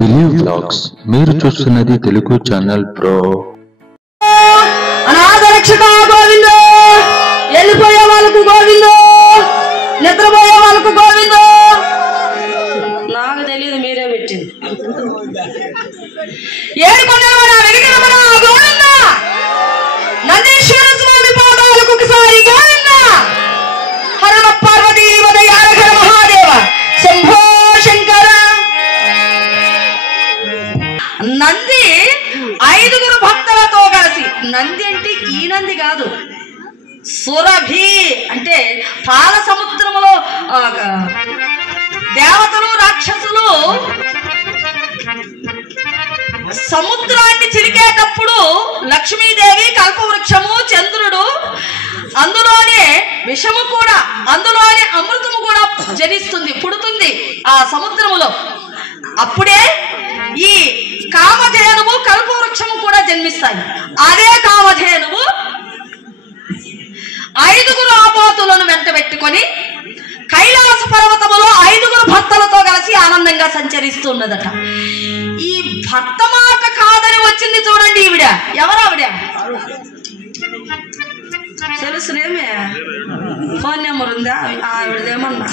Believe vlogs మీరు చూస్తున్నది Telugu channel pro. అనాథరక్షక గోవిందో, వెళ్ళిపోయే వాళ్ళకు గోవిందో, నిద్రపోయే వాళ్ళకు గోవిందో. నాకు తెలియదు, మీరే పెట్టింది. ఏడుకొండలవాడా వెంకటరమణ గోవింద, నందీశ్వర స్వామి పాదాలకు ఒకసారి గోవింద. హర పార్వతీ ఉదయార హర మహాదేవ శంభో శంకర. నంది 5 భక్తులతో కలిసి, నంది అంటే ఈ నంది కాదు, సురభి అంటే పాల సముద్రములో దేవతలు రాక్షసులు సముద్రాన్ని చిరికేటప్పుడు లక్ష్మీదేవి, కల్పవృక్షము, చంద్రుడు, అందులోనే విషము కూడా, అందులోనే అమృతము కూడా జనిస్తుంది, పుడుతుంది ఆ సముద్రములో. అప్పుడే ఈ కామధేనువు, కల్పవృక్షము కూడా జన్మిస్తాయి. అదే కామధేనువు 5 ఆపోతులను వెంట పెట్టుకొని కైలాస పర్వతములో 5 భక్తులతో కలిసి ఆనందంగా సంచరిస్తున్నదట. ఈ భర్త మాట కాదని వచ్చింది చూడండి ఈవిడ. ఎవరావిడ? తెలుసునేమే, ఫోన్ నెంబర్ ఉందా ఆవిడదేమన్నా?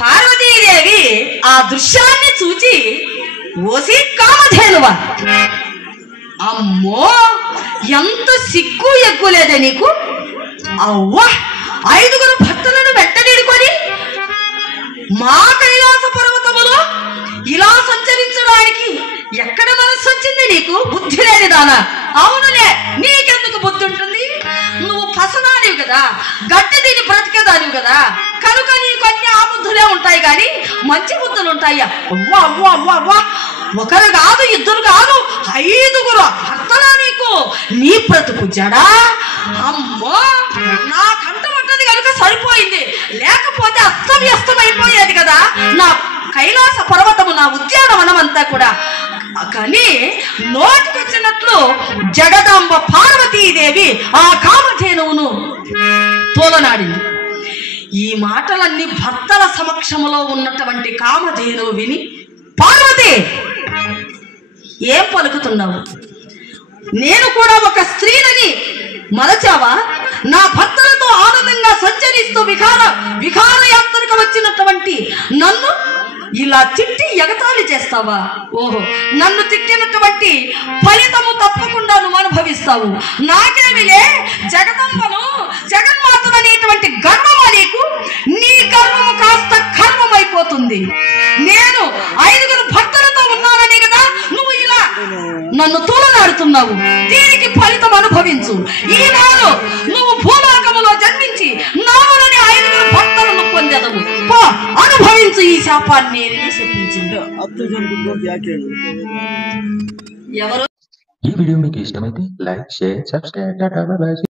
పార్వతీదేవి ఆ దృశ్యాన్ని చూచి, ఓసి కామధేనువా, అమ్మో ఎంత సిగ్గు ఎగ్గులేదే నీకు! అవ్వా, 5 భక్తులను వెంటనిడుకొని మా కైలాస పర్వతములో ఇలా సంచరించడానికి ఎక్కడ మనస్సు వచ్చింది నీకు? బుద్ధి లేని దానా? అవునులే, నీకెందుకు బుద్ధి ఉంటుంది? నువ్వు పసనానివి కదా, గడ్డి తిని బ్రతికేదానివి కదా, కనుక నీకు అన్ని ఆ బుద్ధులే ఉంటాయి, కానీ మంచి బుద్ధులు ఉంటాయా? అవ్వా అవ్వా అవ్వా అవ్వా, 1 కాదు 2 కాదు 5 భక్తులా నీకు? నీ బ్రతుకు జడా! అమ్మో, నా కంట పట్టది కనుక సరిపోయింది, లేకపోతే అస్తవ్యస్తమైపోయేది కదా నా కైలాస పర్వతము, నా ఉద్యానవనం అంతా కూడా. కానీ నోటికొచ్చినట్లు జగదాంబ పార్వతీదేవి ఆ కామధేనువును తోలనాడింది. ఈ మాటలన్నీ భర్తల సమక్షంలో ఉన్నటువంటి కామధేనువు విని, పార్వతి ఏం పలుకుతున్నావు? నేను కూడా ఒక స్త్రీని మరచావా? నా భర్తలతో ఆనందంగా సంచరిస్తూ విహారయాత్రకు వచ్చినటువంటి నన్ను ఇలా తిట్టి ఎగతాళి చేస్తావా? ఓహో, నన్ను తిట్టినటువంటి ఫలితము తప్పకుండా నువ్వు అనుభవిస్తావు. నాకేమిలే, జగదంబను జగన్మాతననేటువంటి గర్వమా నీకు? నీ గర్వము కాస్త కర్మమైపోతుంది. నేను 5 భక్తులతో ఉన్నానని కదా నువ్వు ఇలా నన్ను తూలనాడుతున్నావు. దీనికి ఫలితం అనుభవించు. ఈనాడు నువ్వు భూలోకములో జన్మించి నాలోని 5 భక్తులను పొందెదవు. పో, అనుభవించు ఈ శాపాన్ని చెప్పించింది. ఎవరు? ఈ వీడియో మీకు ఇష్టమైతే లైక్, షేర్, సబ్స్క్రైబ్.